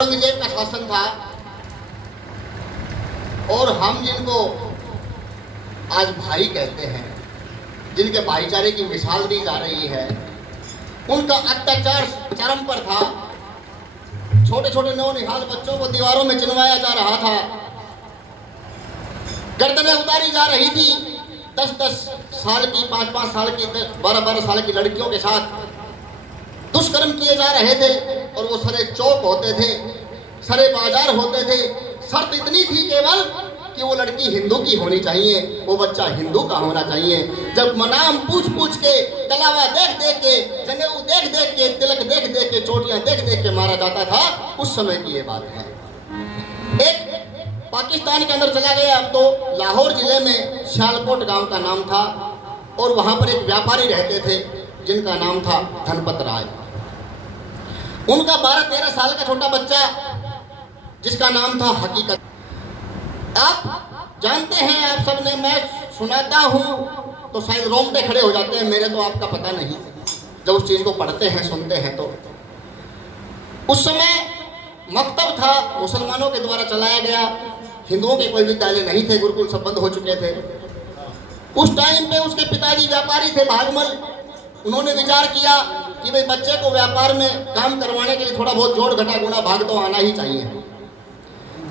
औरंगजेब का शासन था और हम जिनको आज भाई कहते हैं, जिनके भाईचारे की मिसाल दी जा रही है, उनका अत्याचार चरम पर था। छोटे छोटे नौनिहाल बच्चों को दीवारों में चिनवाया जा रहा था, गर्दनें उतारी जा रही थी। 10-10 साल की, 5-5 साल की, 12-12 साल की लड़कियों के साथ दुष्कर्म किए जा रहे थे और वो सरे चौक होते थे, सरे बाजार होते थे। शर्त इतनी थी केवल कि वो लड़की हिंदू की होनी चाहिए, वो बच्चा हिंदू का होना चाहिए। जब नाम पूछ पूछ के, कलावा देख देख के, जनेऊ देख देख के, तिलक देख देख के, चोटियां देख देख के मारा जाता था, उस समय की ये बात है। एक पाकिस्तान के अंदर चला गया, अब तो लाहौर जिले में सियालकोट गांव का नाम था और वहां पर एक व्यापारी रहते थे जिनका नाम था धनपत राय। उनका 12-13 साल का छोटा बच्चा जिसका नाम था हकीकत। आप जानते हैं, आप सबने, मैं सुनाता हूं तो शायद रोंगटे खड़े हो जाते हैं मेरे, तो आपका पता नहीं जब उस चीज को पढ़ते हैं, सुनते हैं। तो उस समय मकतब था, मुसलमानों के द्वारा चलाया गया, हिंदुओं के कोई विद्यालय नहीं थे, गुरुकुल सब बंद हो चुके थे। उस टाइम पे उसके पिताजी व्यापारी थे भागमल। उन्होंने विचार किया कि भाई बच्चे को व्यापार में काम करवाने के लिए थोड़ा बहुत जोड़ घटा गुना भाग तो आना ही चाहिए,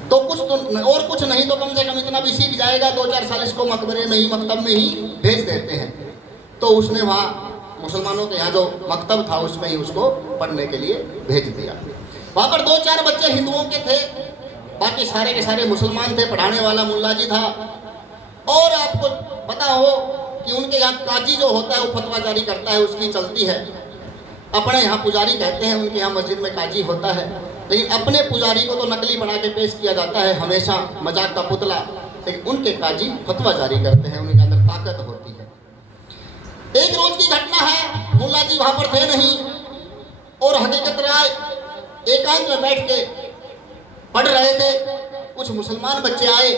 तो कुछ तो और कुछ नहीं तो कम से कम इतना भी सीख जाएगा, 2-4 साल इसको मकबरे में ही, मकतब में ही भेज देते हैं। तो उसने वहाँ मुसलमानों के यहाँ जो मकतब था उसमें ही उसको पढ़ने के लिए भेज दिया। वहाँ पर 2-4 बच्चे हिंदुओं के थे, बाकी सारे के सारे मुसलमान थे। पढ़ाने वाला मुल्ला जी था। और आपको पता हो कि उनके यहाँ काजी जो होता है वो फतवा जारी करता है, उसकी चलती है। अपने यहाँ पुजारी कहते हैं, उनके यहाँ मस्जिद में काजी होता है, लेकिन अपने पुजारी को तो नकली बना के पेश किया जाता है, हमेशा मजाक का पुतला। लेकिन उनके काजी फतवा जारी करते हैं, उनके अंदर ताकत होती है। एक रोज की घटना है, मुल्ला जी वहां पर थे नहीं और हकीकत राय एकांत में बैठ के पढ़ रहे थे। कुछ मुसलमान बच्चे आए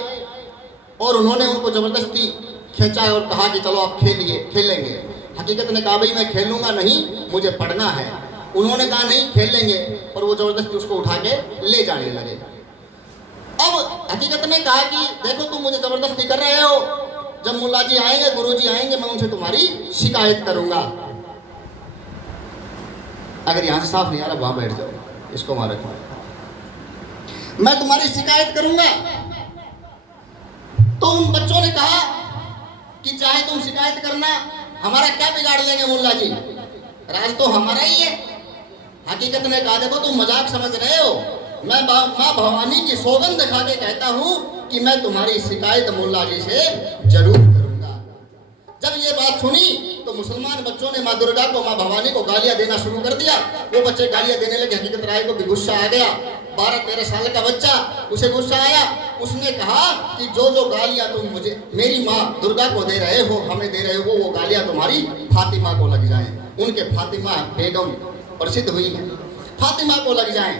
और उन्होंने उनको जबरदस्ती खींचा और कहा कि चलो आप खेलेंगे। हकीकत ने कहा भाई मैं खेलूंगा नहीं, मुझे पढ़ना है। उन्होंने कहा नहीं खेल लेंगे, और वो जबरदस्ती उसको उठा के ले जाने लगे। अब हकीकत ने कहा कि देखो तुम मुझे जबरदस्ती कर रहे हो, जब मुल्ला जी आएंगे, गुरु जी आएंगे, मैं उनसे तुम्हारी शिकायत करूंगा। अगर यहां से साफ नहीं आ रहा वहां बैठ जाओ, इसको मारो, मैं तुम्हारी शिकायत करूंगा। तो उन बच्चों ने कहा कि चाहे तुम शिकायत करना, हमारा क्या बिगाड़ लेंगे मुल्ला जी, राज तो हमारा ही है। हकीकत ने कहा देखो तुम मजाक समझ रहे हो, मैं माँ भवानी की सौगंध खा के कहता हूं कि मैं तुम्हारी शिकायत मुल्ला जी से जरूर करूंगा। जब ये बात सुनी तो मुसलमान बच्चों ने माँ दुर्गा को, माँ भवानी को गालियां देना शुरू कर दिया। वो बच्चे गालियां देने लगे। हकीकत राय को भी गुस्सा आ गया। 12-13 साल का बच्चा, उसे गुस्सा आया। उसने कहा कि जो जो गालियां तुम मुझे, मेरी माँ दुर्गा को दे रहे हो, हमें दे रहे हो, वो गालियां तुम्हारी फातिमा को लग जाएं। उनके फातिमा बेगम प्रसिद्ध हुई है, फातिमा को लग जाएं।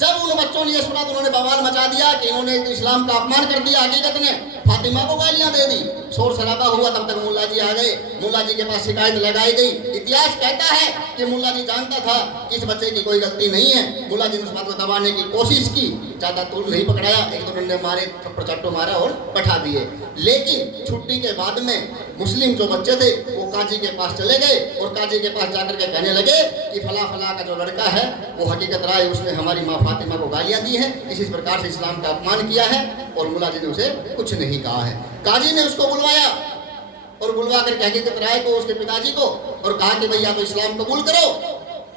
जब उन बच्चों ने ये सुना तो उन्होंने बवाल मचा दिया कि इन्होंने तो इस्लाम का अपमान कर दिया। हकीकत ने फातिमा को गालियां दे दी। शोर शराबा हुआ, तब तक मुल्ला जी आ गए। मुल्ला जी के पास शिकायत लगाई गई। इतिहास कहता है कि मुल्ला जी जानता था कि इस बच्चे की कोई गलती नहीं है। मुल्ला जी ने उस बात को दबाने की कोशिश की, ज्यादा तूल नहीं पकड़ाया, 1-2 डंडे मारे, थप्पड़ चट्टो मारा और बैठा दिए। लेकिन छुट्टी के बाद में मुस्लिम जो बच्चे थे वो काजी के पास चले गए और काजी के पास जाकर के कहने लगे कि फला फला का जो लड़का है वो हकीकत राय, उसने हमारी माँ फातिमा को गालियां दी है, इसी प्रकार से इस्लाम का अपमान किया है, और मुल्ला जी ने उसे कुछ नहीं कहा है। काजी ने उसको बुलवाया और बुलवा कर हकीकत राय को, उसके पिताजी को, और कहा कि भैया तो इस्लाम कबूल करो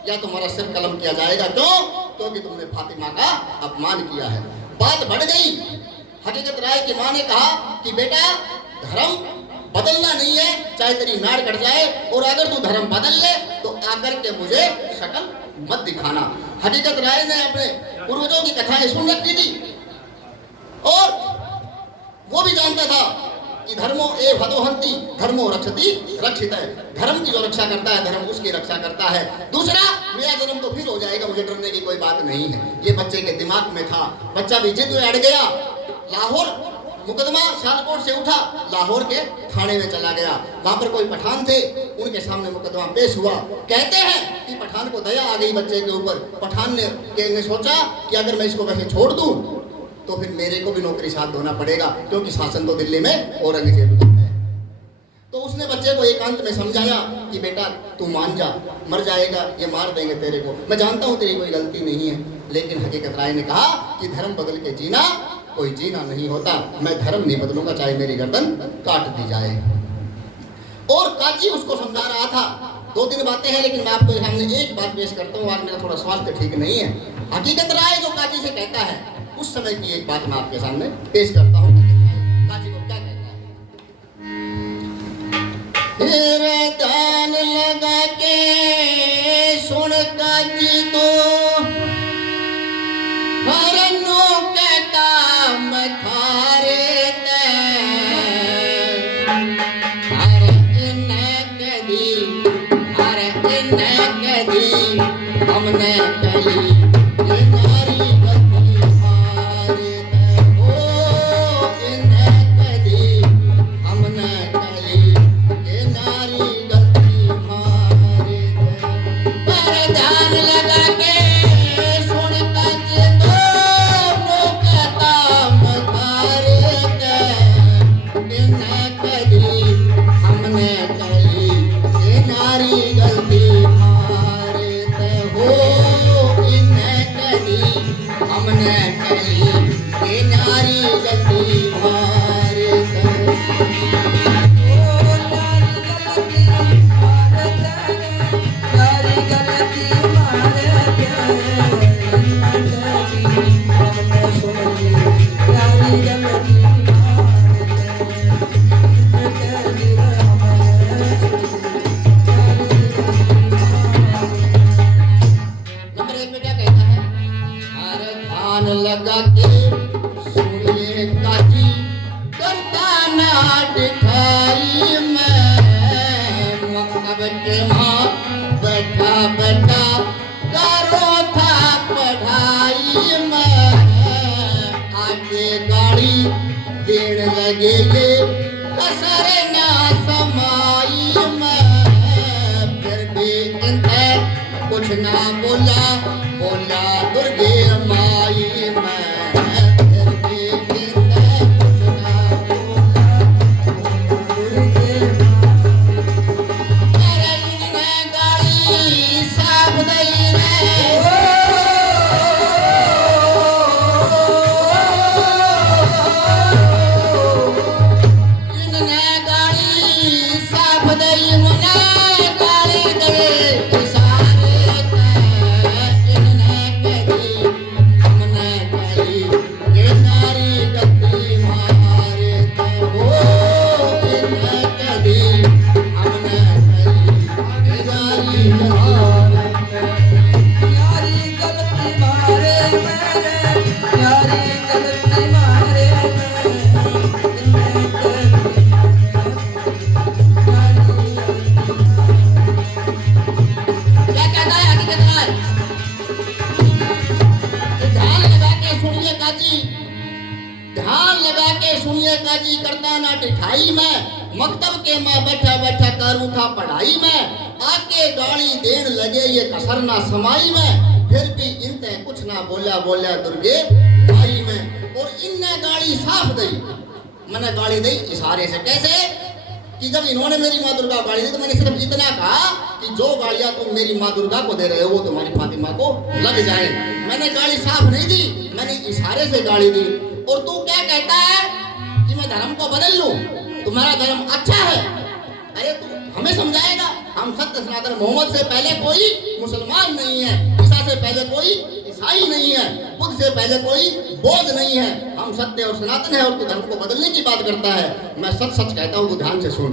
या तुम्हारा सिर कलम किया जाएगा। क्यों? क्योंकि तुमने फातिमा का अपमान किया है। बात बढ़ गई। हकीकत राय की माँ ने कहा कि बेटा धर्म बदलना नहीं है, चाहे तेरी नाड़ कट जाए, और अगर तू धर्म बदल ले तो आकर के मुझे शक्ल मत दिखाना। हकीकत राय ने अपने पूर्वजों की कथाएं सुन रखी थी और वो भी जानता था कि धर्मो ए भदोहंती धर्मो रक्षति रक्षित है। धर्म की जो रक्षा करता है, धर्म उसकी रक्षा करता है। दूसरा, मेरा जन्म तो फिर हो जाएगा, मुझे डरने की कोई बात नहीं है। ये बच्चे के दिमाग में था। बच्चा भी जिद में अड़ गया। लाहौर मुकदमा सियालकोट से उठा, लाहौर के थाने में चला गया। वहां पर कोई पठान थे, उनके सामने मुकदमा पेश हुआ। कहते हैं कि पठान को दया आ गई बच्चे के ऊपर। पठान ने सोचा कि अगर मैं इसको वैसे छोड़ दूं तो फिर मेरे को भी नौकरी साथ होना पड़ेगा, क्योंकि शासन तो दिल्ली में औरंगजेब है। तो उसने बच्चे को एकांत में समझाया कि बेटा तू मान जा, मर जाएगा, ये मार देंगे तेरे को, मैं जानता हूं तेरी कोई गलती नहीं है, लेकिन हकीकत राय ने कहा कि धर्म बदल के जीना कोई जीना नहीं होता, मैं धर्म नहीं बदलूंगा, चाहे मेरी गर्दन काट दी जाए। और काजी उसको समझा रहा था। 2-3 बातें हैं, लेकिन मैं आपको सामने एक बात पेश करता हूँ। आज मेरा थोड़ा स्वास्थ्य ठीक नहीं है। हकीकत राय जो काजी से कहता है, उस समय की एक बात मैं आपके सामने पेश करता हूँ। काजी को क्या कहता है? दान लगा के सुन काजी तो हरनो कहता मैं थारे हमने कही ये नारी गलती मारे हो, इन्हें कही हमने कही ये नारी गलती मारे। पर ध्यान लगा के सुन काजे तो कहता मैं थारे इन्हें कही हमने कही ये नारी गलती हमने कही ये नारी गलती मारे। लगा के सुनिए काजी करता ना दिखाई मैं, मकतब के माँ बैठा बैठा करो था पढ़ाई मैं, आगे गाड़ी देने लगे ये कसर ना समाई मैं, फिर भी इन्हें कुछ ना बोला दुर्गे माई मैं, फिर भी इन्हें कुछ ना बोला दुर्गे माई। अरे इन्हें गाड़ी साफ दई रे, इन्हें गाड़ी साफ दई मना गाड़ी दे काजी करता ना टिठाई में, मकतब के माँ बैठा बैठा करूँ था पढ़ाई में, आके गाली देन लगे ये कसर ना समाई में, फिर भी इनते कुछ ना बोला दुर्गे माई में। और इनने गाली साफ दी, मैंने गाली दी इशारे से। कैसे कि जब इन्होंने मेरी माँ दुर्गा गाली दी तो मैंने सिर्फ इतना कहा कि जो गालियां तुम मेरी माँ दुर्गा को दे रहे हो वो तुम्हारी फातिमा को लग जाए। मैंने गाली साफ नहीं दी, मैंने इशारे से गाली दी। और तू क्या कहता है कि मैं धर्म को बदल लूं, तुम्हारा धर्म अच्छा है? अरे तू हमें समझाएगा? हम सत्य सनातन मोहम्मद से पहले कोई मुसलमान नहीं है, ईसा से पहले कोई ईसाई नहीं है, बुद्ध से पहले कोई बौद्ध नहीं है, हम सत्य और सनातन है। और तू धर्म को बदलने की बात करता है। मैं सच सच कहता हूँ, तू ध्यान से सुन।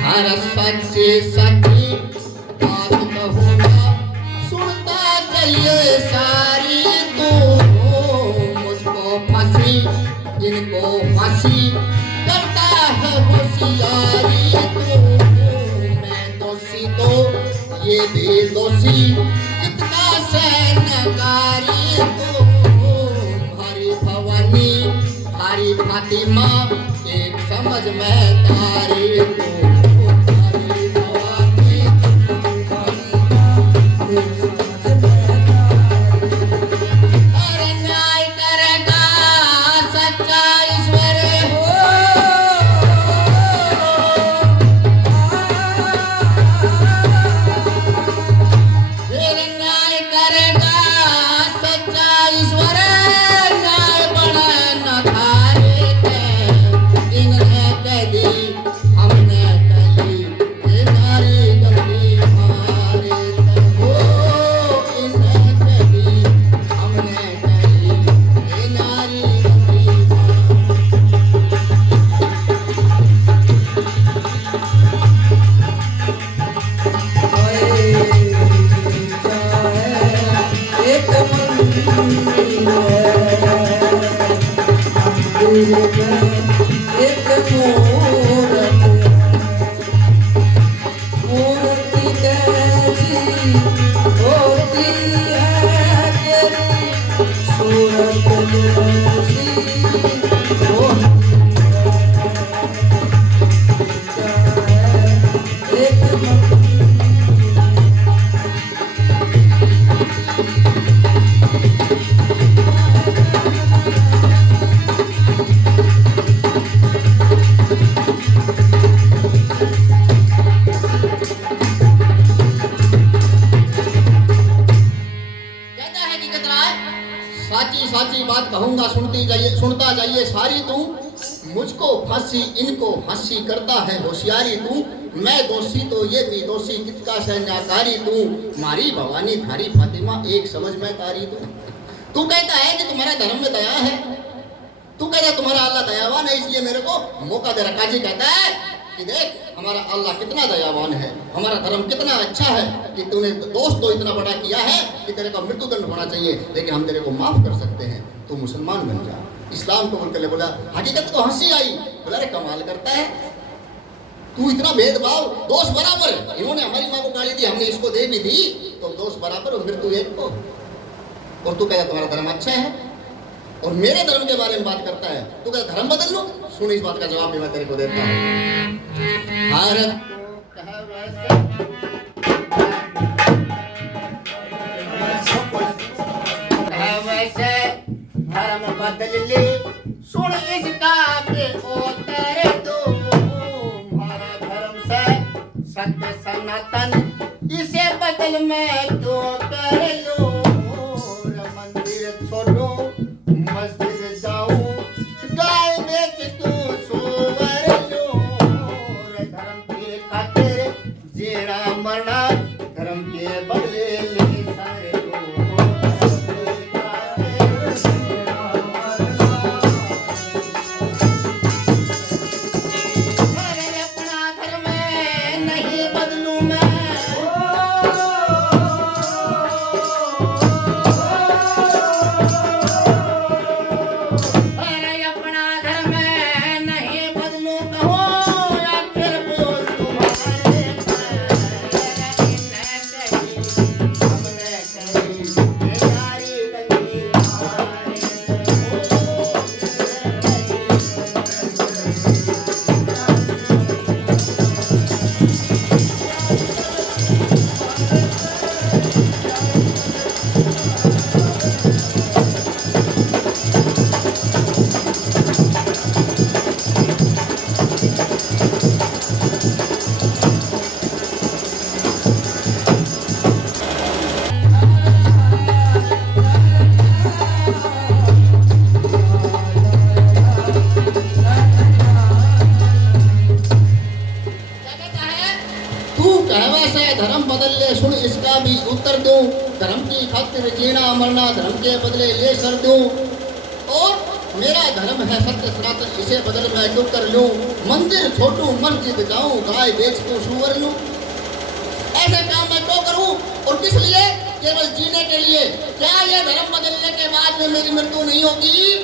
हर सच से सच्ची बात कहूँगा, सुनता चलिए सारी तू, मुझको फांसी जिनको फांसी करता है होशियारी तू, मैं दोषी तो ये भी दोषी, इतना सहनकारी तू, हरि भवानी हरि मारी फातिमा एक समझ में तारी तू तारी भवानी अरे न्याय करेगा सच्चा ईश्वर हो फिर न्याय करेगा सच्चा ईश्वर न्याय बड़ा न थारे के इन्हें कह दी हमने कही ये नारी गंदी मारे हो इन्हें कह दी हमने कही ये नारी गंदी एक मंदिर एक मूर्ति कैसी होती है तेरी सूरत जैसी एक कहता है कि कतराए साची साची बात कहूंगा सुनता जाइए सारी तू मुझको फांसी इनको फांसी करता है होशियारी तू मैं दोषी तो ये भी दोषी किसका सैन्याकारी तू मारी भवानी थारी फातिमा एक समझ में तारी तू कहता है कि तुम्हारा धर्म में दया है तू कहता है तुम्हारा अल्लाह दयावान है इसलिए मेरे को मौका दे रखा जी कहता है कि देख हमारा अल्लाह कितना दयावान है हमारा धर्म कितना अच्छा है कि तूने दोष तो इतना बड़ा किया है कि तेरे को मृत्युदंड होना चाहिए लेकिन हम तेरे को माफ कर सकते हैं तू मुसलमान बन जा इस्लाम कबूल कर ले बोला हकीकत तो हंसी आई बोला अरे कमाल करता है तू इतना भेदभाव दोष बराबर इन्होंने हमारी माँ को गाली दी हमने इसको दे भी दी तो दोष बराबर और मृत्यु एक को और तू कहता तुम्हारा धर्म अच्छा है और मेरे धर्म के बारे में बात करता है तू कहता धर्म बदल लो सुन इस बात का जवाब भी मैं तेरे को देता हूँ भारत को कहा वैसे धर्म बदल ले सुन इसका के उत्तर दो हमारा धर्म से सत्य सनातन इसे बदल में तो कर लो मंदिर छोड़ो मस्जिद जाऊं गाय बेच तू सोवर लो धर्म के खातिर जेड़ा मरना धर्म के बदले ले सारे धर्म बदल ले सुन इसका भी उत्तर दूं धर्म की खातिर जीना मरना धर्म के बदले ले कर दूं और मेरा धर्म है सत्य सनातन इसे बदल मैं क्यों कर लूं मंदिर छोड़ूं मस्जिद जाऊं गाय बेच दूं सुअर लूं ऐसे काम मैं क्यों करूं और किस लिए केवल जीने के लिए क्या ये धर्म बदलने के बाद में मेरी मृत्यु नहीं होगी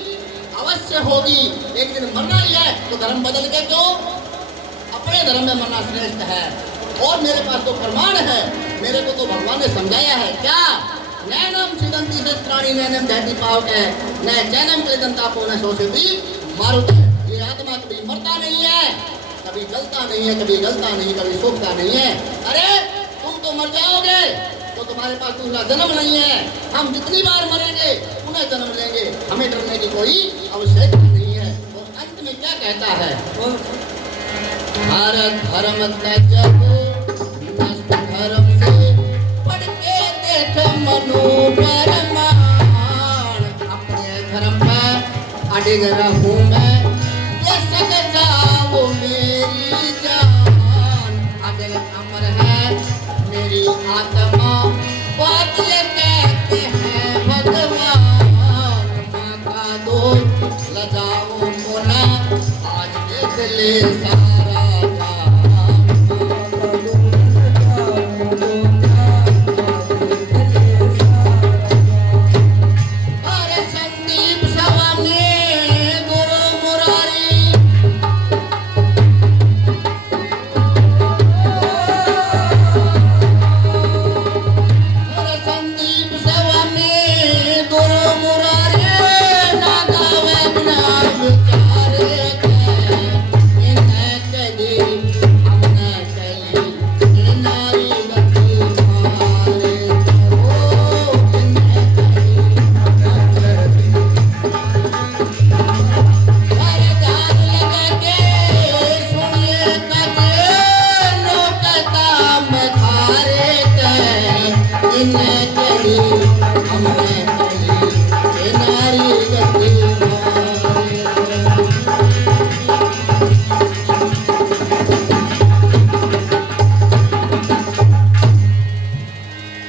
अवश्य होगी एक दिन मरना ही है तो धर्म बदल के क्यों अपने धर्म में मरना श्रेष्ठ है और मेरे पास तो प्रमाण है मेरे को तो भगवान ने समझाया है क्या नैनम सिदंती शस्त्राणी नैनम जहती पावके न जैनम कृदंता को न शोषिती मारुत है। ये आत्मा कभी मरता नहीं है, कभी जलता नहीं है, कभी गलता नहीं, कभी सूखता नहीं है। अरे तुम तो मर जाओगे तो तुम्हारे पास दूसरा जन्म नहीं है। हम जितनी बार मरेंगे पुनः जन्म लेंगे, हमें डरने की कोई आवश्यकता नहीं है। और अंत में क्या कहता है? हर धर्म त्यजो नष्ट धर्म से पढ़ के देख मनो परमाण। अपने धर्म पर अडिग रहूं मैं, ये सक जाओ मेरी जान। अडिग अमर है मेरी आत्मा, बात ये कहते हैं भगवान। माँ का दूध लजाओ को ना, आज देख ले सारा अरे संदीप स्वामी गुरु मुरारी, अरे संदीप स्वामी गुरु मुरारी, ना गावे बिना विचार।